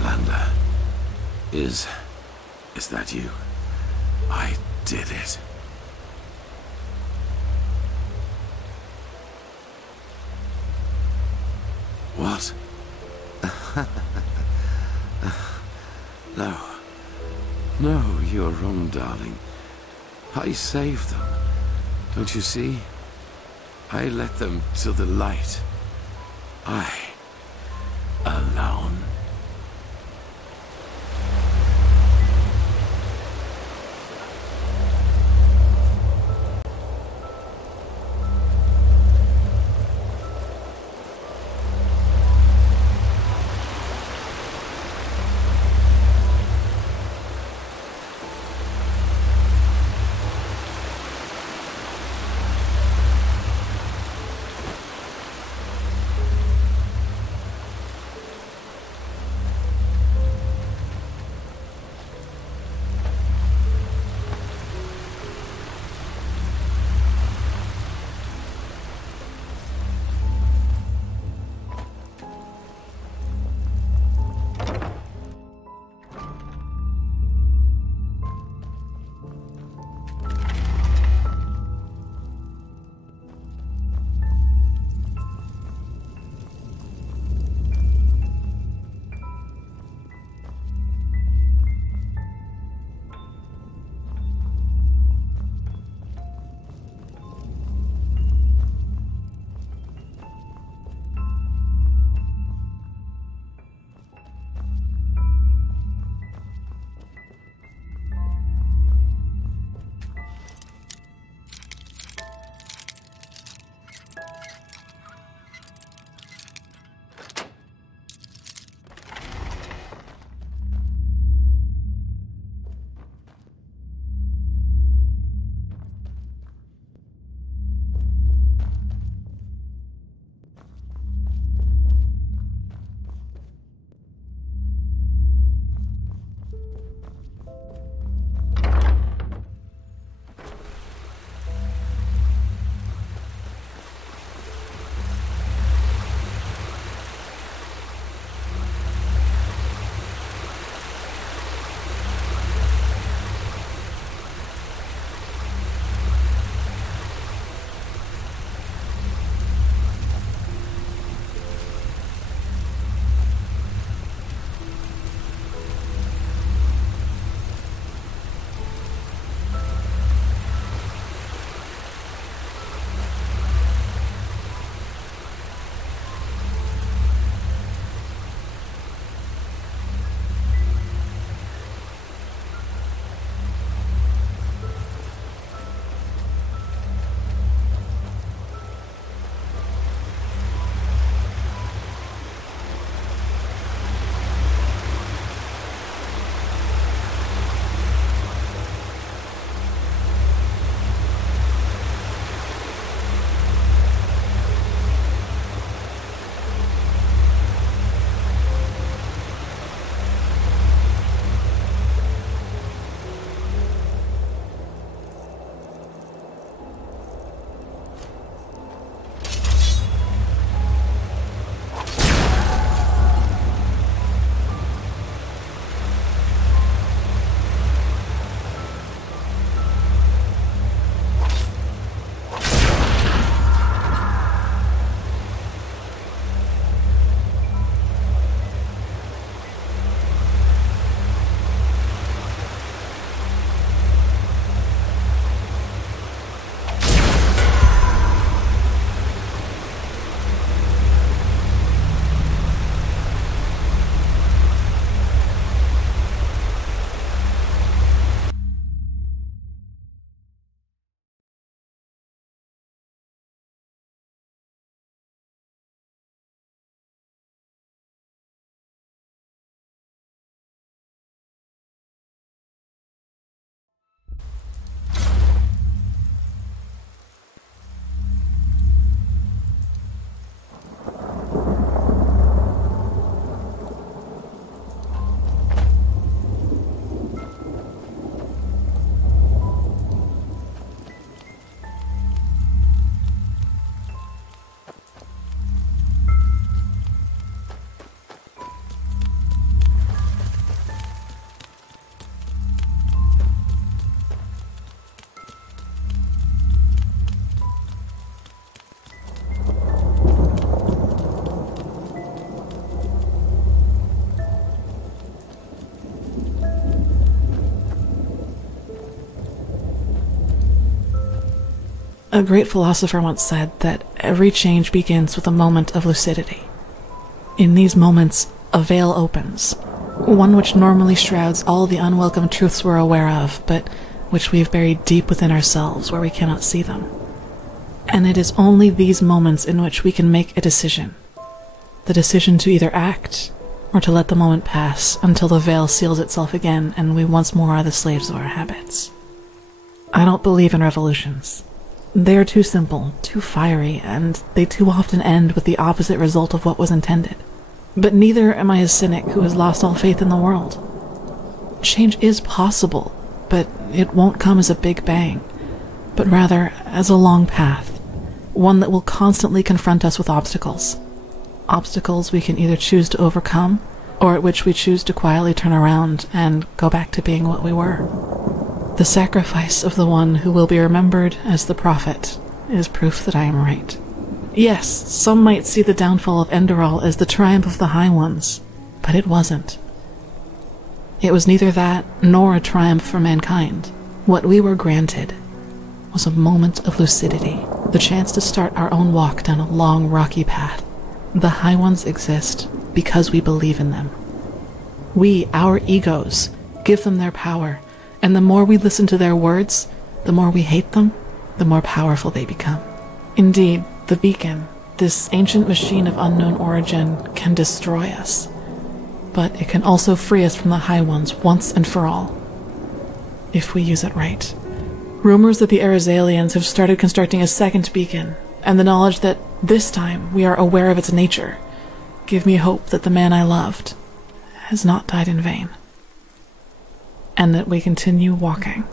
Commander. Is that you? I did it. What? No. No, you're wrong, darling. I saved them. Don't you see? I led them to the light. I... alone. A great philosopher once said that every change begins with a moment of lucidity. In these moments, a veil opens, one which normally shrouds all the unwelcome truths we're aware of, but which we've buried deep within ourselves where we cannot see them. And it is only these moments in which we can make a decision. The decision to either act, or to let the moment pass until the veil seals itself again and we once more are the slaves of our habits. I don't believe in revolutions. They are too simple, too fiery, and they too often end with the opposite result of what was intended. But neither am I a cynic who has lost all faith in the world. Change is possible, but it won't come as a big bang, but rather as a long path, one that will constantly confront us with obstacles. Obstacles we can either choose to overcome, or at which we choose to quietly turn around and go back to being what we were. The sacrifice of the one who will be remembered as the prophet is proof that I am right. Yes, some might see the downfall of Enderal as the triumph of the High Ones, but it wasn't. It was neither that nor a triumph for mankind. What we were granted was a moment of lucidity, the chance to start our own walk down a long, rocky path. The High Ones exist because we believe in them. We, our egos, give them their power, and the more we listen to their words, the more we hate them, the more powerful they become. Indeed, the beacon, this ancient machine of unknown origin, can destroy us. But it can also free us from the High Ones once and for all, if we use it right. Rumors that the Arizalians have started constructing a second beacon, and the knowledge that this time we are aware of its nature, give me hope that the man I loved has not died in vain, and that we continue walking.